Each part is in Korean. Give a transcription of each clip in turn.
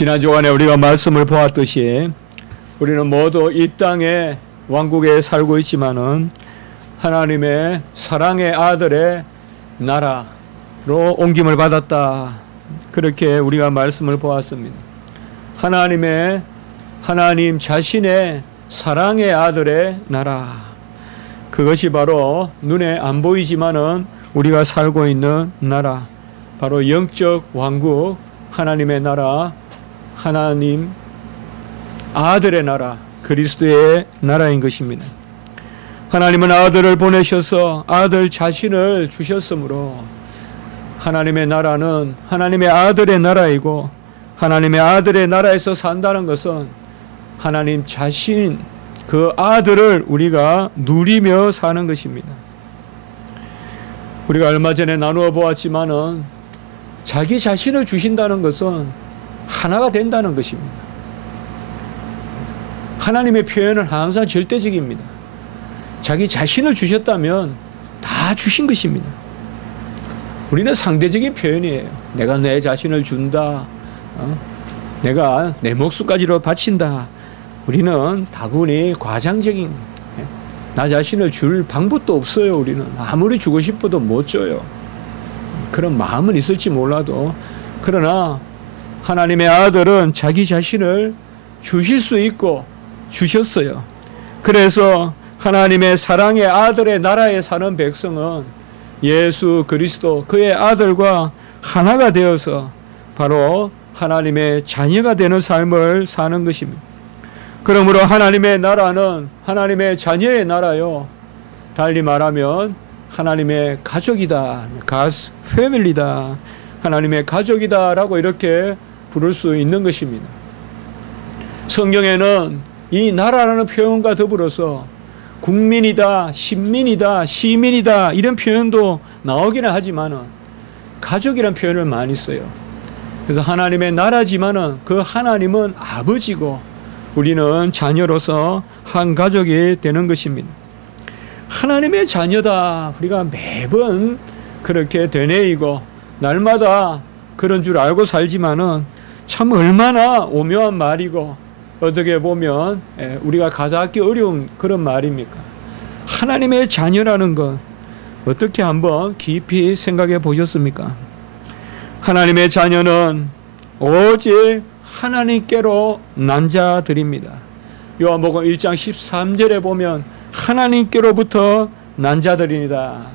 지난 주간에 우리가 말씀을 보았듯이 우리는 모두 이 땅의 왕국에 살고 있지만은 하나님의 사랑의 아들의 나라로 옮김을 받았다. 그렇게 우리가 말씀을 보았습니다. 하나님 자신의 사랑의 아들의 나라. 그것이 바로 눈에 안 보이지만은 우리가 살고 있는 나라. 바로 영적 왕국, 하나님의 나라, 하나님 아들의 나라, 그리스도의 나라인 것입니다. 하나님은 아들을 보내셔서 아들 자신을 주셨으므로 하나님의 나라는 하나님의 아들의 나라이고, 하나님의 아들의 나라에서 산다는 것은 하나님 자신 그 아들을 우리가 누리며 사는 것입니다. 우리가 얼마 전에 나누어 보았지만은 자기 자신을 주신다는 것은 하나가 된다는 것입니다. 하나님의 표현은 항상 절대적입니다. 자기 자신을 주셨다면 다 주신 것입니다. 우리는 상대적인 표현이에요. 내가 내 자신을 준다. 내가 내 목숨까지로 바친다. 우리는 다분히 과장적인, 나 자신을 줄 방법도 없어요. 우리는 아무리 주고 싶어도 못 줘요. 그런 마음은 있을지 몰라도, 그러나 하나님의 아들은 자기 자신을 주실 수 있고 주셨어요. 그래서 하나님의 사랑의 아들의 나라에 사는 백성은 예수 그리스도 그의 아들과 하나가 되어서 바로 하나님의 자녀가 되는 삶을 사는 것입니다. 그러므로 하나님의 나라는 하나님의 자녀의 나라요, 달리 말하면 하나님의 가족이다, God's family다, 하나님의 가족이다라고 이렇게 부를 수 있는 것입니다. 성경에는 이 나라라는 표현과 더불어서 국민이다, 신민이다, 시민이다 이런 표현도 나오기는 하지만은 가족이라는 표현을 많이 써요. 그래서 하나님의 나라지만은 그 하나님은 아버지고 우리는 자녀로서 한 가족이 되는 것입니다. 하나님의 자녀다, 우리가 매번 그렇게 되뇌이고 날마다 그런 줄 알고 살지만은 참 얼마나 오묘한 말이고 어떻게 보면 우리가 가닿기 어려운 그런 말입니까? 하나님의 자녀라는 것 어떻게 한번 깊이 생각해 보셨습니까? 하나님의 자녀는 오직 하나님께로 난 자들입니다. 요한복음 1장 13절에 보면 하나님께로부터 난 자들이니다.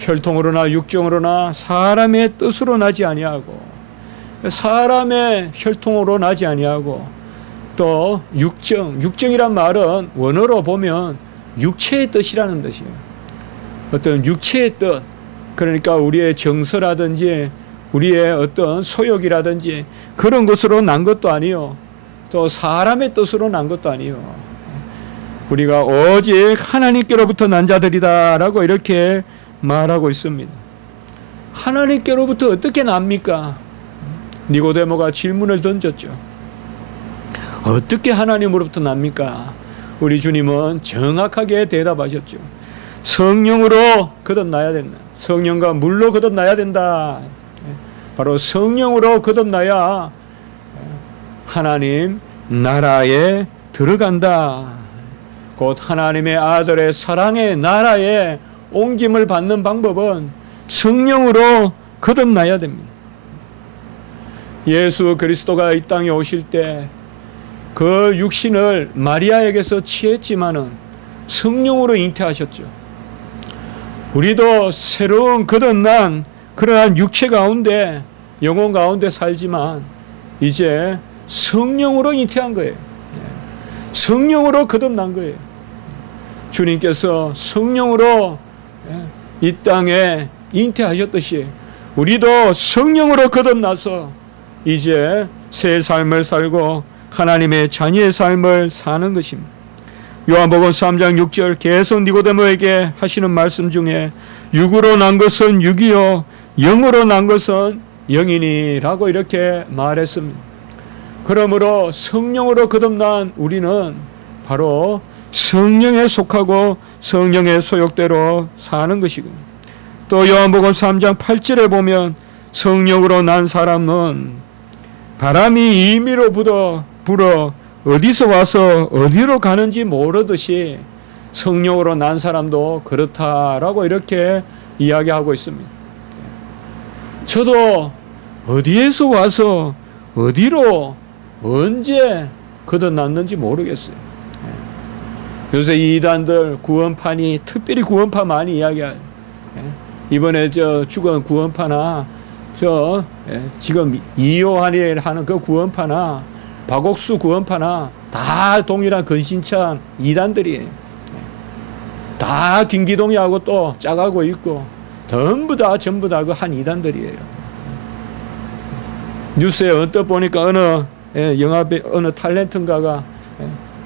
혈통으로나 육정으로나 사람의 뜻으로 나지 아니하고, 사람의 혈통으로 나지 아니하고, 또 육정이란 말은 원어로 보면 육체의 뜻이라는 뜻이에요. 어떤 육체의 뜻, 그러니까 우리의 정서라든지 우리의 어떤 소욕이라든지 그런 것으로 난 것도 아니요, 또 사람의 뜻으로 난 것도 아니요. 우리가 오직 하나님께로부터 난 자들이다 라고 이렇게 말하고 있습니다. 하나님께로부터 어떻게 납니까? 니고데모가 질문을 던졌죠. 어떻게 하나님으로부터 납니까? 우리 주님은 정확하게 대답하셨죠. 성령으로 거듭나야 된다. 성령과 물로 거듭나야 된다. 바로 성령으로 거듭나야 하나님 나라에 들어간다. 곧 하나님의 아들의 사랑의 나라에 옮김을 받는 방법은 성령으로 거듭나야 됩니다. 예수 그리스도가 이 땅에 오실 때 그 육신을 마리아에게서 취했지만은 성령으로 잉태하셨죠. 우리도 새로운 거듭난 그러한 육체 가운데, 영혼 가운데 살지만 이제 성령으로 잉태한 거예요. 성령으로 거듭난 거예요. 주님께서 성령으로 이 땅에 잉태하셨듯이 우리도 성령으로 거듭나서 이제 새 삶을 살고 하나님의 자녀의 삶을 사는 것입니다. 요한복음 3장 6절 계속 니고데모에게 하시는 말씀 중에 육으로 난 것은 육이요 영으로 난 것은 영이니라고 이렇게 말했습니다. 그러므로 성령으로 거듭난 우리는 바로 성령에 속하고 성령의 소욕대로 사는 것이고, 또 요한복음 3장 8절에 보면 성령으로 난 사람은 바람이 임의로 불어 어디서 와서 어디로 가는지 모르듯이 성령으로 난 사람도 그렇다라고 이렇게 이야기하고 있습니다. 저도 어디에서 와서 어디로 언제 거듭났는지 모르겠어요. 요새 이단들 구원파니, 특별히 구원파 많이 이야기해요. 이번에 죽은 구원파나 지금 이요한이 하는 그 구원파나 박옥수 구원파나 다 동일한 근신찬 이단들이에요. 다 김기동이하고 또 짜가고 있고 전부 다 그 한 이단들이에요. 뉴스에 언뜻 보니까 어느 영화배 어느 탤런트인가가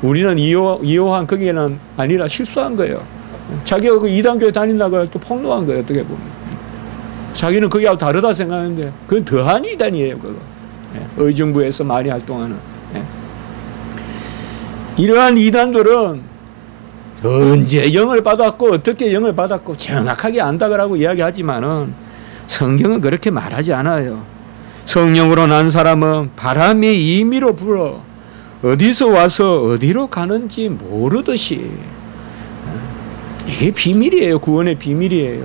우리는 이요한 거기에는 아니라 실수한 거예요. 자기가 그 이단교회 다닌다고 또 폭로한 거예요. 어떻게 보면 자기는 거기하고 다르다 생각하는데 그건 더한 이단이에요. 그거 의정부에서 많이 활동하는 이러한 이단들은 언제 영을 받았고 어떻게 영을 받았고 정확하게 안다고 이야기하지만은 성경은 그렇게 말하지 않아요. 성령으로 난 사람은 바람이 임의로 불어 어디서 와서 어디로 가는지 모르듯이, 이게 비밀이에요. 구원의 비밀이에요.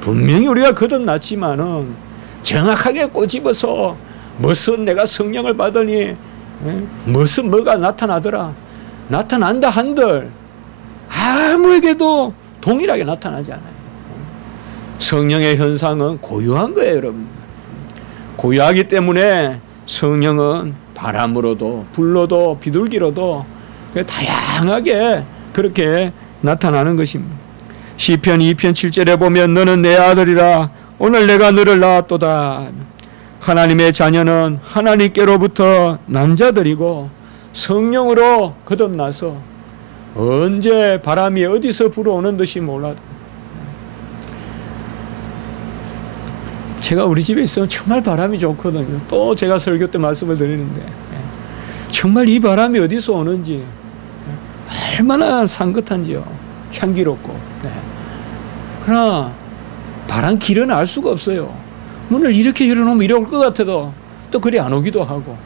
분명히 우리가 거듭났지만은 정확하게 꼬집어서 무슨 내가 성령을 받으니 무슨 뭐가 나타나더라, 나타난다 한들 아무에게도 동일하게 나타나지 않아요. 성령의 현상은 고유한 거예요, 여러분. 고유하기 때문에 성령은 바람으로도 불로도 비둘기로도 다양하게 그렇게 나타나는 것입니다. 시편 2편 7절에 보면 너는 내 아들이라 오늘 내가 너를 낳았도다. 하나님의 자녀는 하나님께로부터 난 자들이고 성령으로 거듭나서 언제 바람이 어디서 불어오는 듯이 몰라도, 제가 우리 집에 있으면 정말 바람이 좋거든요. 또 제가 설교 때 말씀을 드리는데 정말 이 바람이 어디서 오는지 얼마나 상긋한지요. 향기롭고. 그러나 바람 길은 알 수가 없어요. 문을 이렇게 열어놓으면 이리 올 것 같아도 또 그리 안 오기도 하고.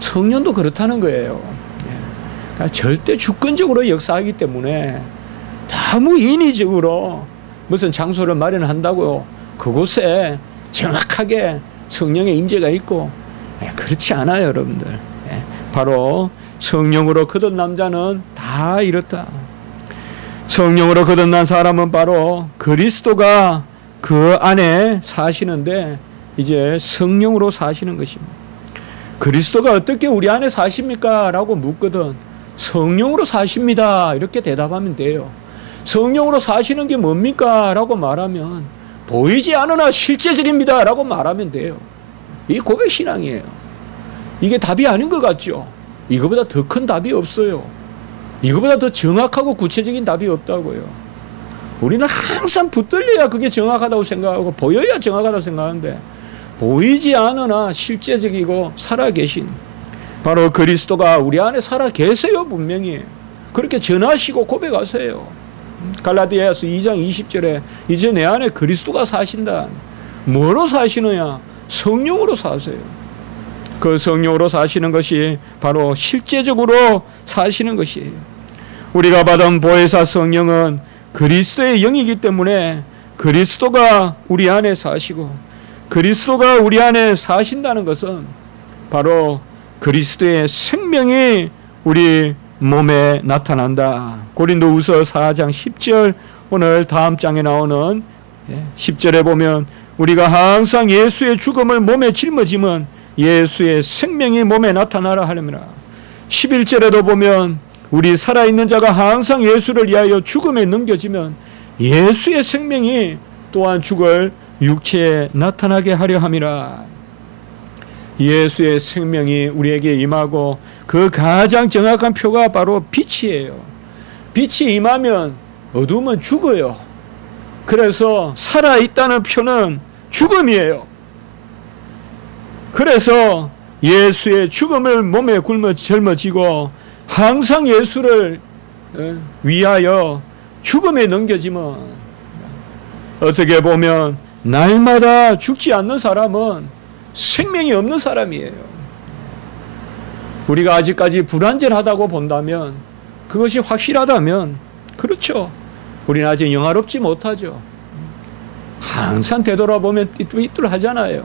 성령도 그렇다는 거예요. 그러니까 절대 주권적으로 역사하기 때문에 너무 인위적으로 무슨 장소를 마련한다고요 그곳에 정확하게 성령의 임재가 있고, 그렇지 않아요, 여러분들. 바로 성령으로 거듭난 자는 다 이렇다. 성령으로 거듭난 사람은 바로 그리스도가 그 안에 사시는데 이제 성령으로 사시는 것입니다. 그리스도가 어떻게 우리 안에 사십니까? 라고 묻거든 성령으로 사십니다. 이렇게 대답하면 돼요. 성령으로 사시는 게 뭡니까? 라고 말하면 보이지 않으나 실제적입니다. 라고 말하면 돼요. 이 고백신앙이에요. 이게 답이 아닌 것 같죠? 이거보다 더 큰 답이 없어요. 이거보다 더 정확하고 구체적인 답이 없다고요. 우리는 항상 붙들려야 그게 정확하다고 생각하고 보여야 정확하다고 생각하는데 보이지 않으나 실제적이고 살아계신 바로 그리스도가 우리 안에 살아계세요. 분명히 그렇게 전하시고 고백하세요. 갈라디아서 2장 20절에 이제 내 안에 그리스도가 사신다. 뭐로 사시느냐? 성령으로 사세요. 그 성령으로 사시는 것이 바로 실제적으로 사시는 것이에요. 우리가 받은 보혜사 성령은 그리스도의 영이기 때문에 그리스도가 우리 안에 사시고 그리스도가 우리 안에 사신다는 것은 바로 그리스도의 생명이 우리 몸에 나타난다. 고린도후서 4장 10절, 오늘 다음 장에 나오는 10절에 보면 우리가 항상 예수의 죽음을 몸에 짊어지면 예수의 생명이 몸에 나타나라 하려니라. 11절에도 보면 우리 살아있는 자가 항상 예수를 위하여 죽음에 넘겨지면 예수의 생명이 또한 죽을 육체에 나타나게 하려 함이라. 예수의 생명이 우리에게 임하고 그 가장 정확한 표가 바로 빛이에요. 빛이 임하면 어두움은 죽어요. 그래서 살아있다는 표는 죽음이에요. 그래서 예수의 죽음을 몸에 짊어지고 항상 예수를 위하여 죽음에 넘겨지면 어떻게 보면 날마다 죽지 않는 사람은 생명이 없는 사람이에요. 우리가 아직까지 불완전하다고 본다면, 그것이 확실하다면, 그렇죠. 우리는 아직 영화롭지 못하죠. 항상 되돌아보면 삐뚤삐뚤하잖아요.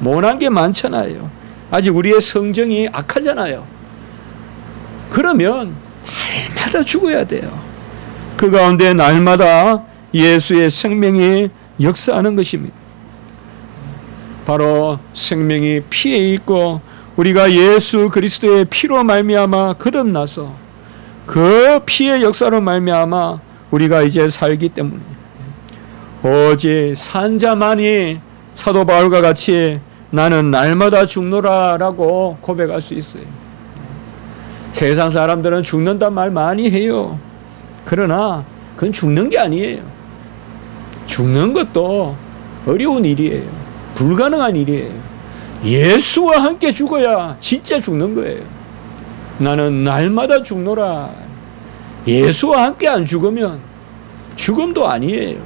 모난 게 많잖아요. 아직 우리의 성정이 악하잖아요. 그러면 날마다 죽어야 돼요. 그 가운데 날마다 예수의 생명이 역사하는 것입니다. 바로 생명이 피에 있고 우리가 예수 그리스도의 피로 말미암아 거듭나서 그 피의 역사로 말미암아 우리가 이제 살기 때문에 오직 산 자만이 사도 바울과 같이 나는 날마다 죽노라라고 고백할 수 있어요. 세상 사람들은 죽는단 말 많이 해요. 그러나 그건 죽는 게 아니에요. 죽는 것도 어려운 일이에요. 불가능한 일이에요. 예수와 함께 죽어야 진짜 죽는 거예요. 나는 날마다 죽노라. 예수와 함께 안 죽으면 죽음도 아니에요.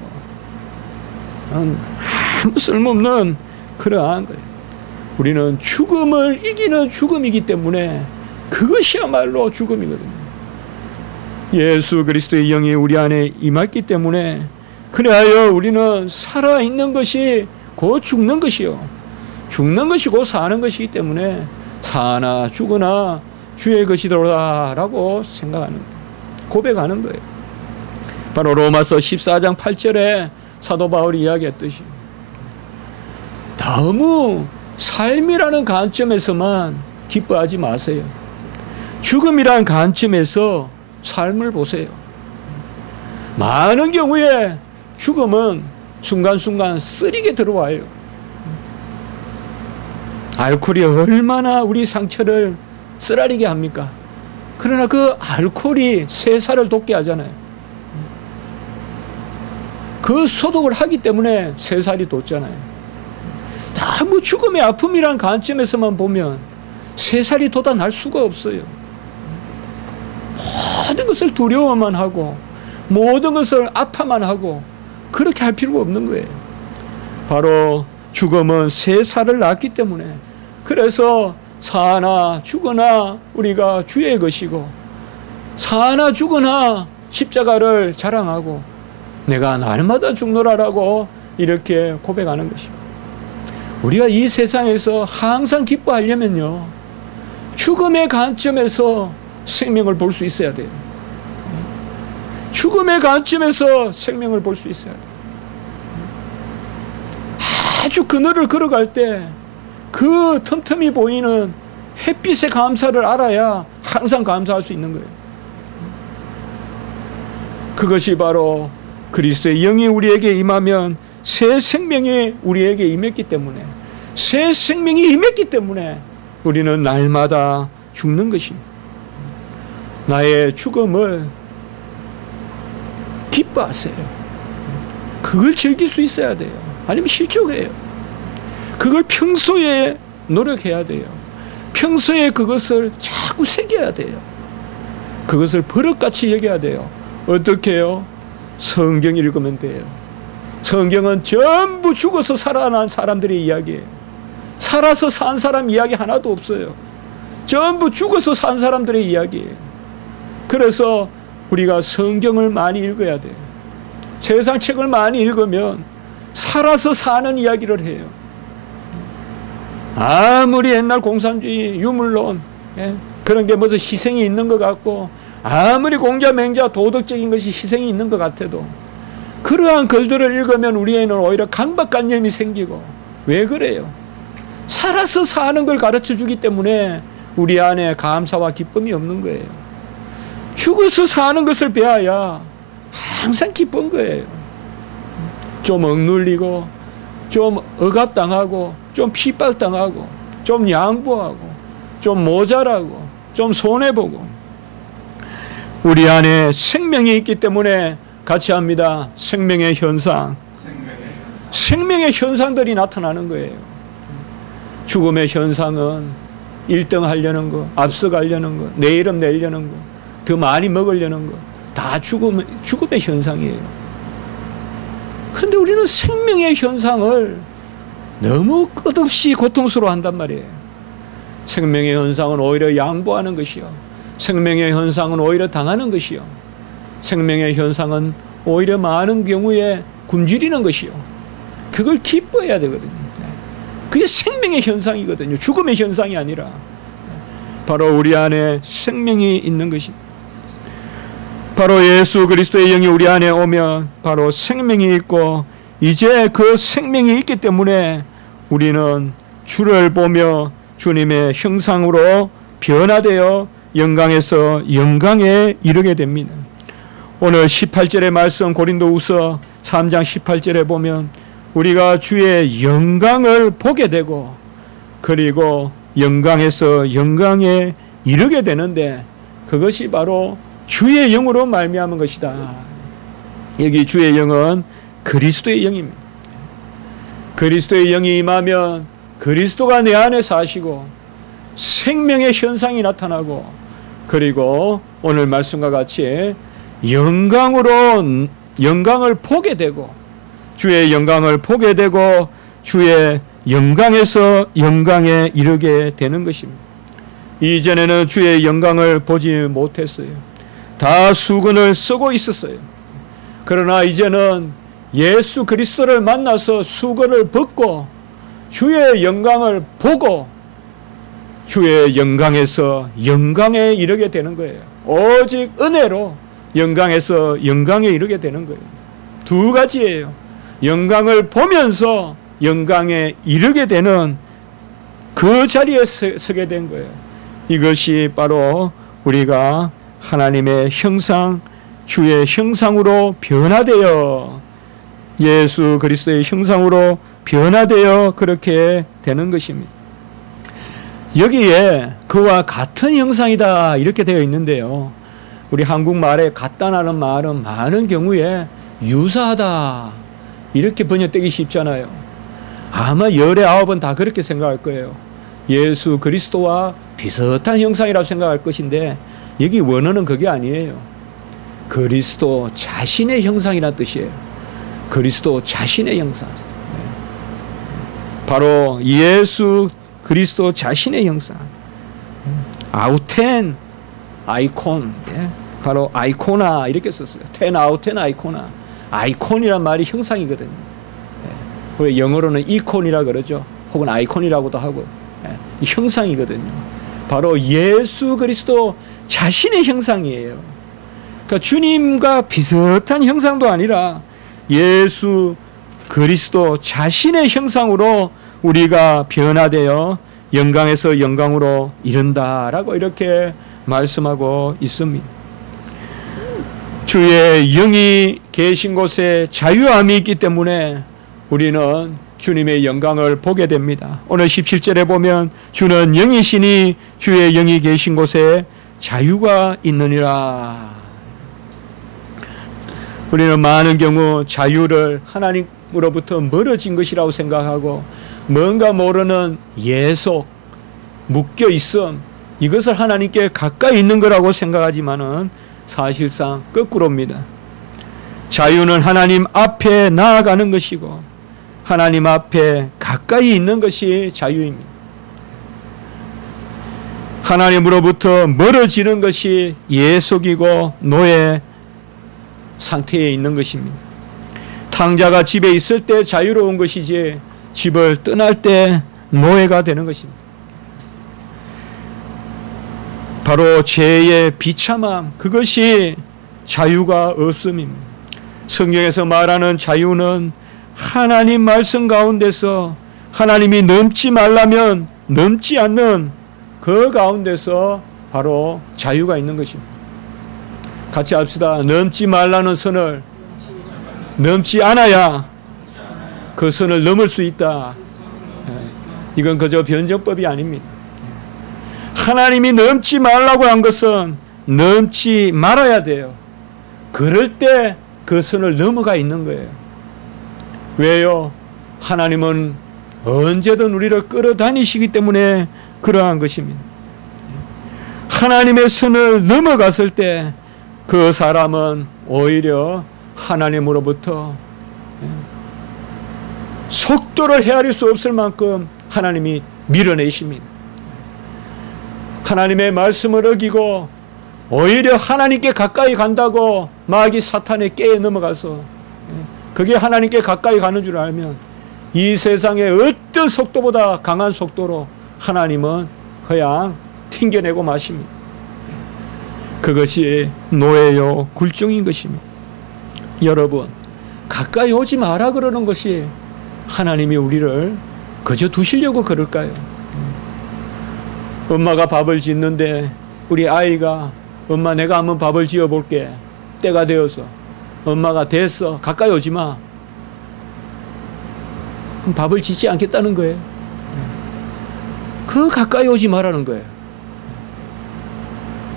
아무 쓸모없는 그러한 거예요. 우리는 죽음을 이기는 죽음이기 때문에 그것이야말로 죽음이거든요. 예수 그리스도의 영이 우리 안에 임했기 때문에 그래야 우리는 살아있는 것이 곧 죽는 것이요. 죽는 것이 곧 사는 것이기 때문에 사나 죽으나 주의 것이더라라고 생각하는 거예요. 고백하는 거예요. 바로 로마서 14장 8절에 사도 바울이 이야기했듯이 너무 삶이라는 관점에서만 기뻐하지 마세요. 죽음이라는 관점에서 삶을 보세요. 많은 경우에 죽음은 순간순간 쓰리게 들어와요. 알코올이 얼마나 우리 상처를 쓰라리게 합니까? 그러나 그 알코올이 세살을 돋게 하잖아요. 그 소독을 하기 때문에 세살이 돋잖아요. 너무 죽음의 아픔이란 관점에서만 보면 세살이 돋아날 수가 없어요. 모든 것을 두려워만 하고 모든 것을 아파만 하고 그렇게 할 필요가 없는 거예요. 바로 죽음은 세살을 낳기 때문에 그래서 사나 죽으나 우리가 주의 것이고 사나 죽으나 십자가를 자랑하고 내가 날마다 죽노라라고 이렇게 고백하는 것입니다. 우리가 이 세상에서 항상 기뻐하려면요 죽음의 관점에서 생명을 볼 수 있어야 돼요. 죽음의 관점에서 생명을 볼 수 있어야 돼요. 아주 그늘을 걸어갈 때 그 틈틈이 보이는 햇빛의 감사를 알아야 항상 감사할 수 있는 거예요. 그것이 바로 그리스도의 영이 우리에게 임하면 새 생명이 우리에게 임했기 때문에 새 생명이 임했기 때문에 우리는 날마다 죽는 것입니다. 나의 죽음을 기뻐하세요. 그걸 즐길 수 있어야 돼요. 아니면 실족해요. 그걸 평소에 노력해야 돼요. 평소에 그것을 자꾸 새겨야 돼요. 그것을 버릇같이 여겨야 돼요. 어떻게 해요? 성경 읽으면 돼요. 성경은 전부 죽어서 살아난 사람들의 이야기예요. 살아서 산 사람 이야기 하나도 없어요. 전부 죽어서 산 사람들의 이야기예요. 그래서 우리가 성경을 많이 읽어야 돼요. 세상 책을 많이 읽으면 살아서 사는 이야기를 해요. 아무리 옛날 공산주의, 유물론 그런 게 무슨 희생이 있는 것 같고 아무리 공자, 맹자, 도덕적인 것이 희생이 있는 것 같아도 그러한 글들을 읽으면 우리에는 오히려 강박관념이 생기고 왜 그래요? 살아서 사는 걸 가르쳐주기 때문에 우리 안에 감사와 기쁨이 없는 거예요. 죽어서 사는 것을 배워야 항상 기쁜 거예요. 좀 억눌리고 좀 억압당하고 좀 핍박당하고 좀 양보하고 좀 모자라고 좀 손해보고 우리 안에 생명이 있기 때문에 같이 합니다. 생명의 현상. 생명의 현상들이 나타나는 거예요. 죽음의 현상은 1등 하려는 거, 앞서가려는 거, 내 이름 내려는 거, 더 많이 먹으려는 거, 다 죽음의 현상이에요. 그런데 우리는 생명의 현상을 너무 끝없이 고통스러워한단 말이에요. 생명의 현상은 오히려 양보하는 것이요, 생명의 현상은 오히려 당하는 것이요, 생명의 현상은 오히려 많은 경우에 굶주리는 것이요, 그걸 기뻐해야 되거든요. 그게 생명의 현상이거든요. 죽음의 현상이 아니라 바로 우리 안에 생명이 있는 것입니다. 바로 예수 그리스도의 영이 우리 안에 오면 바로 생명이 있고, 이제 그 생명이 있기 때문에 우리는 주를 보며 주님의 형상으로 변화되어 영광에서 영광에 이르게 됩니다. 오늘 18절의 말씀, 고린도후서 3장 18절에 보면 우리가 주의 영광을 보게 되고, 그리고 영광에서 영광에 이르게 되는데, 그것이 바로 주의 영으로 말미암은 것이다. 여기 주의 영은 그리스도의 영입니다. 그리스도의 영이 임하면 그리스도가 내 안에 사시고 생명의 현상이 나타나고, 그리고 오늘 말씀과 같이 영광으로 영광을 보게 되고, 주의 영광을 보게 되고 주의 영광에서 영광에 이르게 되는 것입니다. 이전에는 주의 영광을 보지 못했어요. 다 수건을 쓰고 있었어요. 그러나 이제는 예수 그리스도를 만나서 수건을 벗고 주의 영광을 보고 주의 영광에서 영광에 이르게 되는 거예요. 오직 은혜로 영광에서 영광에 이르게 되는 거예요. 두 가지예요. 영광을 보면서 영광에 이르게 되는 그 자리에 서게 된 거예요. 이것이 바로 우리가 하나님의 형상, 주의 형상으로 변화되어 예수 그리스도의 형상으로 변화되어 그렇게 되는 것입니다. 여기에 그와 같은 형상이다 이렇게 되어 있는데요, 우리 한국말에 같다라는 말은 많은 경우에 유사하다 이렇게 번역되기 쉽잖아요. 아마 열의 9은 다 그렇게 생각할 거예요. 예수 그리스도와 비슷한 형상이라고 생각할 것인데, 여기 원어는 그게 아니에요. 그리스도 자신의 형상이라는 뜻이에요. 그리스도 자신의 형상. 바로 예수 그리스도 자신의 형상. 아우텐, 아이콘. 바로 아이코나 이렇게 썼어요. 텐 아우텐 아이코나. 아이콘이란 말이 형상이거든요. 우리 영어로는 이콘이라 그러죠. 혹은 아이콘이라고도 하고. 형상이거든요. 바로 예수 그리스도 자신의 형상이에요. 그러니까 주님과 비슷한 형상도 아니라 예수 그리스도 자신의 형상으로 우리가 변화되어 영광에서 영광으로 이른다라고 이렇게 말씀하고 있습니다. 주의 영이 계신 곳에 자유함이 있기 때문에 우리는 주님의 영광을 보게 됩니다. 오늘 17절에 보면 주는 영이시니 주의 영이 계신 곳에 자유가 있느니라. 우리는 많은 경우 자유를 하나님으로부터 멀어진 것이라고 생각하고, 뭔가 모르는 예속, 묶여 있음, 이것을 하나님께 가까이 있는 거라고 생각하지만은 사실상 거꾸로입니다. 자유는 하나님 앞에 나아가는 것이고 하나님 앞에 가까이 있는 것이 자유입니다. 하나님으로부터 멀어지는 것이 예속이고 노예 상태에 있는 것입니다. 탕자가 집에 있을 때 자유로운 것이지 집을 떠날 때 노예가 되는 것입니다. 바로 죄의 비참함, 그것이 자유가 없음입니다. 성경에서 말하는 자유는 하나님 말씀 가운데서 하나님이 넘지 말라면 넘지 않는 그 가운데서 바로 자유가 있는 것입니다. 같이 합시다. 넘지 말라는 선을 넘지 않아야 그 선을 넘을 수 있다. 이건 그저 변정법이 아닙니다. 하나님이 넘지 말라고 한 것은 넘지 말아야 돼요. 그럴 때 그 선을 넘어가 있는 거예요. 왜요? 하나님은 언제든 우리를 끌어다니시기 때문에 그러한 것입니다. 하나님의 선을 넘어갔을 때 그 사람은 오히려 하나님으로부터 속도를 헤아릴 수 없을 만큼 하나님이 밀어내십니다. 하나님의 말씀을 어기고 오히려 하나님께 가까이 간다고 마귀 사탄의 깨에 넘어가서 그게 하나님께 가까이 가는 줄 알면 이 세상의 어떤 속도보다 강한 속도로 하나님은 그냥 튕겨내고 마십니다. 그것이 노예요 굴종인 것입니다. 여러분, 가까이 오지 마라 그러는 것이 하나님이 우리를 그저 두시려고 그럴까요? 엄마가 밥을 짓는데 우리 아이가 엄마 내가 한번 밥을 지어볼게. 때가 되어서 엄마가 됐어 가까이 오지 마. 그럼 밥을 짓지 않겠다는 거예요. 그 가까이 오지 말라는 거예요.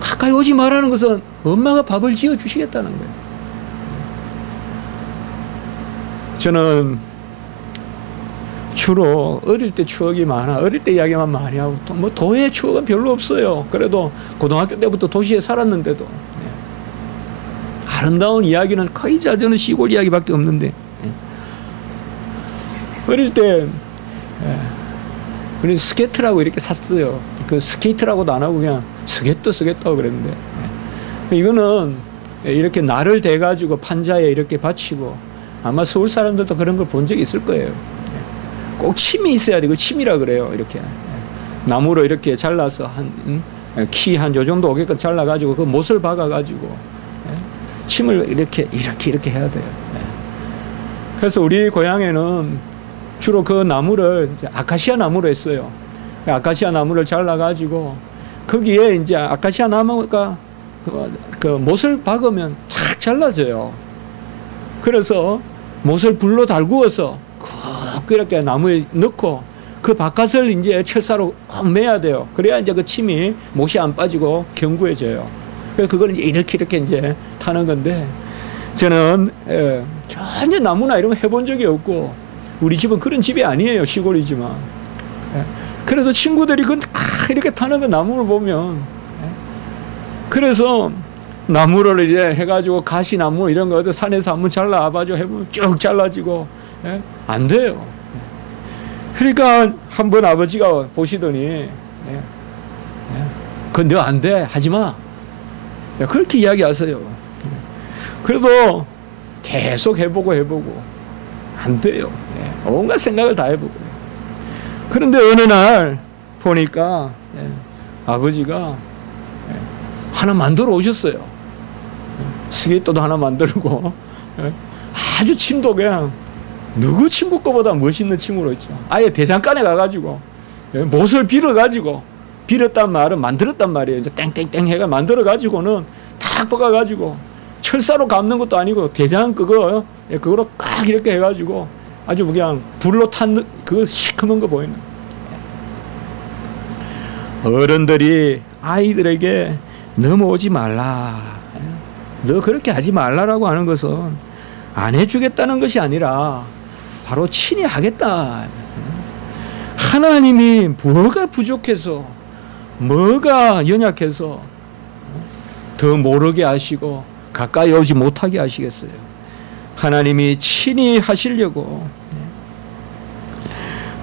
가까이 오지 말라는 것은 엄마가 밥을 지어 주시겠다는 거예요. 저는 주로 어릴 때 추억이 많아. 어릴 때 이야기만 많이 하고 또 뭐 도의 추억은 별로 없어요. 그래도 고등학교 때부터 도시에 살았는데도 아름다운 이야기는 거의 저는 시골 이야기밖에 없는데 어릴 때 우리 스케이트라고 이렇게 샀어요. 그 스케이트라고도 안 하고 그냥 스게트하고 그랬는데 이거는 이렇게 날을 대가지고 판자에 이렇게 받치고 아마 서울 사람들도 그런 걸 본 적이 있을 거예요. 꼭 침이 있어야 돼. 그걸 침이라 그래요. 이렇게 나무로 이렇게 잘라서 키 한 요 정도 오게끔 잘라가지고 그 못을 박아가지고 침을 이렇게 해야 돼요. 그래서 우리 고향에는 주로 그 나무를 이제 아카시아 나무로 했어요. 아카시아 나무를 잘라가지고 거기에 이제 아카시아 나무가 그 못을 박으면 착 잘라져요. 그래서 못을 불로 달구어서 그렇게 나무에 넣고 그 바깥을 이제 철사로 꼭 매야 돼요. 그래야 이제 그 침이 못이 안 빠지고 견고해져요. 그래서 그걸 이렇게 이제 타는 건데 저는 전혀 나무나 이런 거 해본 적이 없고 우리 집은 그런 집이 아니에요. 시골이지만. 그래서 친구들이 그 이렇게 타는 그 나무를 보면 그래서 나무를 이제 해가지고 가시나무 이런 거 산에서 한번 잘라봐가지고 해보면 쭉 잘라지고 안 돼요. 그러니까 한번 아버지가 보시더니 그건 너 안 돼 하지 마 그렇게 이야기하세요. 그래도 계속 해보고 안 돼요. 온갖 생각을 다 해보고. 그런데 어느 날 보니까 아버지가 하나 만들어 오셨어요. 스케이트도 하나 만들고 아주 침도 그냥 누구 침구 거보다 멋있는 침으로 있죠. 아예 대장간에 가가지고 못을 빌어가지고 빌었단 말은 만들었단 말이에요. 이제 땡땡땡 해가 만들어가지고는 탁 박아가지고 철사로 감는 것도 아니고 대장 그거로 꽉 이렇게 해가지고 아주 그냥 불로 탄 그 시커먼 거 보이는. 어른들이 아이들에게 넘어오지 말라. 너 그렇게 하지 말라라고 하는 것은 안 해주겠다는 것이 아니라 바로 친히 하겠다. 하나님이 뭐가 부족해서 뭐가 연약해서 더 모르게 하시고 가까이 오지 못하게 하시겠어요. 하나님이 친히 하시려고.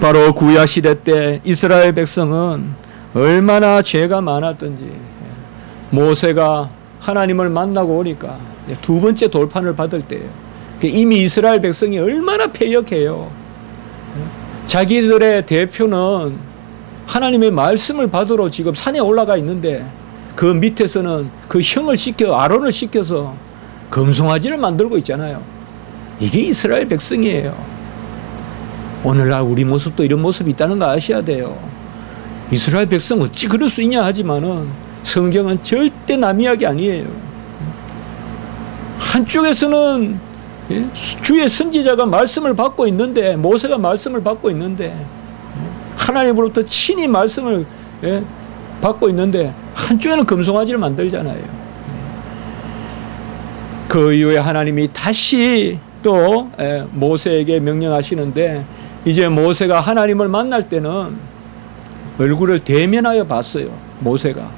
바로 구약시대 때 이스라엘 백성은 얼마나 죄가 많았던지 모세가 하나님을 만나고 오니까 두 번째 돌판을 받을 때예요. 이미 이스라엘 백성이 얼마나 패역해요. 자기들의 대표는 하나님의 말씀을 받으러 지금 산에 올라가 있는데 그 밑에서는 그 형을 시켜 아론을 시켜서 금송아지를 만들고 있잖아요. 이게 이스라엘 백성이에요. 오늘날 우리 모습도 이런 모습이 있다는 거 아셔야 돼요. 이스라엘 백성 어찌 그럴 수 있냐 하지만은 성경은 절대 남 이야기 아니에요. 한쪽에서는 주의 선지자가 말씀을 받고 있는데 모세가 말씀을 받고 있는데 하나님으로부터 친히 말씀을 받고 있는데 한쪽에는 금송아지를 만들잖아요. 그 이후에 하나님이 다시 또 모세에게 명령하시는데 이제 모세가 하나님을 만날 때는 얼굴을 대면하여 봤어요. 모세가.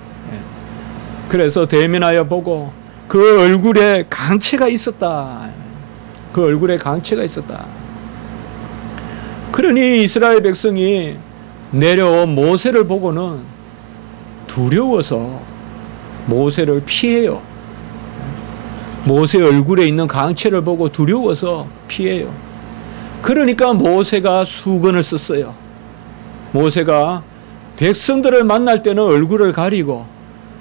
그래서 대면하여 보고 그 얼굴에 강체가 있었다. 그 얼굴에 강체가 있었다. 그러니 이스라엘 백성이 내려온 모세를 보고는 두려워서 모세를 피해요. 모세 얼굴에 있는 광채를 보고 두려워서 피해요. 그러니까 모세가 수건을 썼어요. 모세가 백성들을 만날 때는 얼굴을 가리고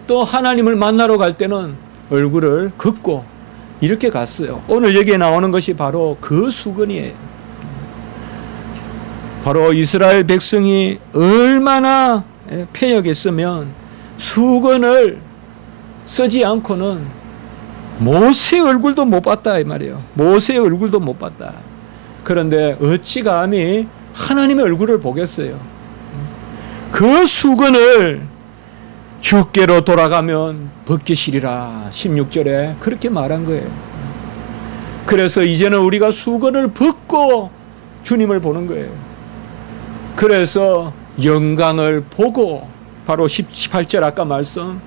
또 하나님을 만나러 갈 때는 얼굴을 긋고 이렇게 갔어요. 오늘 여기에 나오는 것이 바로 그 수건이에요. 바로 이스라엘 백성이 얼마나 패역했으면 수건을 쓰지 않고는 모세의 얼굴도 못 봤다 이 말이에요. 모세의 얼굴도 못 봤다. 그런데 어찌 감히 하나님의 얼굴을 보겠어요. 그 수건을 주께로 돌아가면 벗기시리라 16절에 그렇게 말한 거예요. 그래서 이제는 우리가 수건을 벗고 주님을 보는 거예요. 그래서 영광을 보고 바로 18절 아까 말씀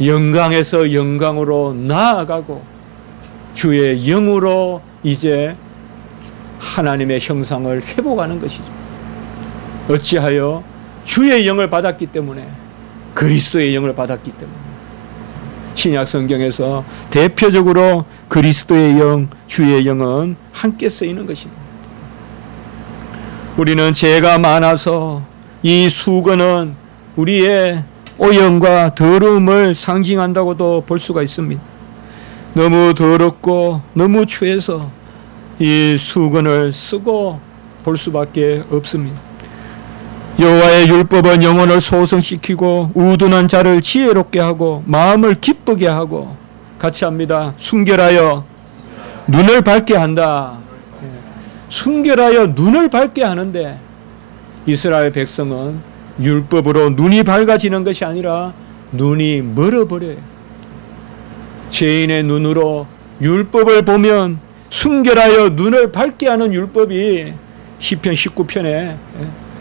영광에서 영광으로 나아가고 주의 영으로 이제 하나님의 형상을 회복하는 것이죠. 어찌하여 주의 영을 받았기 때문에 그리스도의 영을 받았기 때문에 신약 성경에서 대표적으로 그리스도의 영, 주의 영은 함께 쓰이는 것입니다. 우리는 죄가 많아서 이 수건은 우리의 오염과 더러움을 상징한다고도 볼 수가 있습니다. 너무 더럽고 너무 추해서 이 수건을 쓰고 볼 수밖에 없습니다. 여호와의 율법은 영혼을 소성시키고 우둔한 자를 지혜롭게 하고 마음을 기쁘게 하고 같이 합니다. 순결하여 눈을 밝게 한다. 순결하여 눈을 밝게 하는데 이스라엘 백성은 율법으로 눈이 밝아지는 것이 아니라 눈이 멀어버려요. 죄인의 눈으로 율법을 보면 순결하여 눈을 밝게 하는 율법이 시편 19편에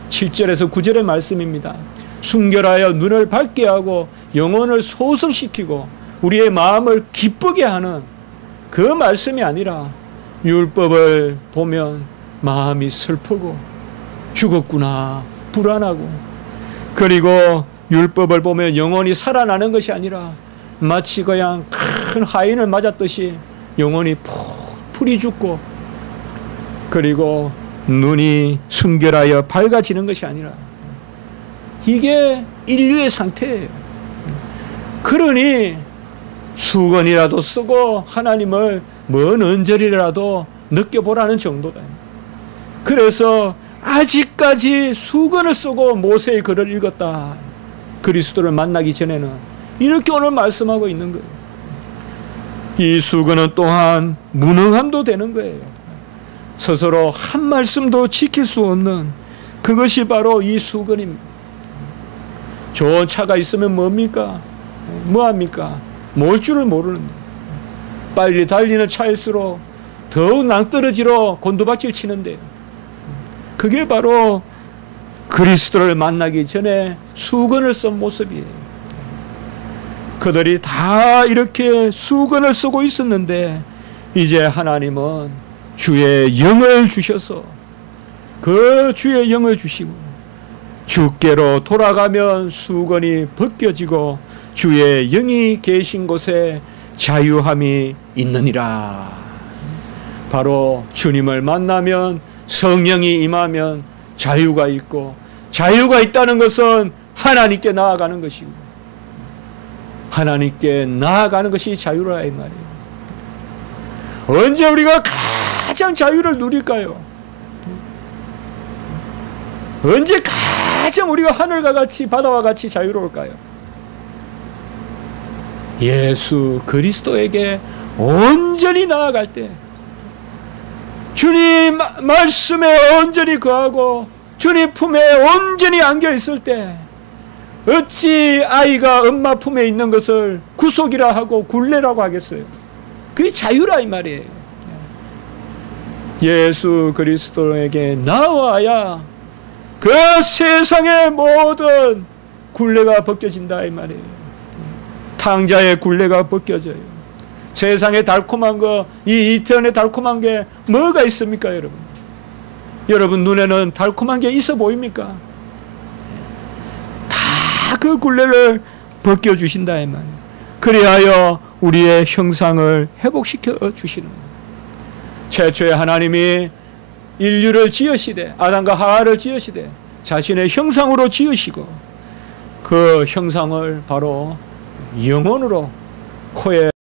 7절에서 9절의 말씀입니다. 순결하여 눈을 밝게 하고 영혼을 소성시키고 우리의 마음을 기쁘게 하는 그 말씀이 아니라 율법을 보면 마음이 슬프고 죽었구나 불안하고 그리고 율법을 보면 영혼이 살아나는 것이 아니라 마치 그냥 큰 하인을 맞았듯이 영혼이 풀이 죽고 그리고 눈이 순결하여 밝아지는 것이 아니라 이게 인류의 상태예요. 그러니 수건이라도 쓰고 하나님을 먼 언저리라도 느껴보라는 정도다. 그래서 아직까지 수건을 쓰고 모세의 글을 읽었다. 그리스도를 만나기 전에는 이렇게 오늘 말씀하고 있는 거예요. 이 수건은 또한 무능함도 되는 거예요. 스스로 한 말씀도 지킬 수 없는 그것이 바로 이 수건입니다. 좋은 차가 있으면 뭡니까? 뭐합니까? 몰 줄을 모르는데 빨리 달리는 차일수록 더욱 낭떠러지로 곤두박질 치는데 그게 바로 그리스도를 만나기 전에 수건을 쓴 모습이에요. 그들이 다 이렇게 수건을 쓰고 있었는데 이제 하나님은 주의 영을 주셔서 그 주의 영을 주시고 주께로 돌아가면 수건이 벗겨지고 주의 영이 계신 곳에 자유함이 있느니라. 바로 주님을 만나면 성령이 임하면 자유가 있고 자유가 있다는 것은 하나님께 나아가는 것이고 하나님께 나아가는 것이 자유라 이 말이에요. 언제 우리가 가장 자유를 누릴까요? 언제 가장 우리가 하늘과 같이 바다와 같이 자유로울까요? 예수 그리스도에게 온전히 나아갈 때 주님 말씀에 온전히 거하고 주님 품에 온전히 안겨 있을 때 어찌 아이가 엄마 품에 있는 것을 구속이라 하고 굴레라고 하겠어요? 그게 자유라 이 말이에요. 예수 그리스도에게 나와야 그 세상의 모든 굴레가 벗겨진다 이 말이에요. 탕자의 굴레가 벗겨져요. 세상의 달콤한 거, 이 이태원의 달콤한 게 뭐가 있습니까 여러분? 여러분 눈에는 달콤한 게 있어 보입니까? 다 그 굴레를 벗겨주신다 이 말이에요. 그리하여 우리의 형상을 회복시켜 주시는 거예요. 최초에 하나님이 인류를 지으시되 아담과 하와를 지으시되 자신의 형상으로 지으시고 그 형상을 바로 영혼으로 코에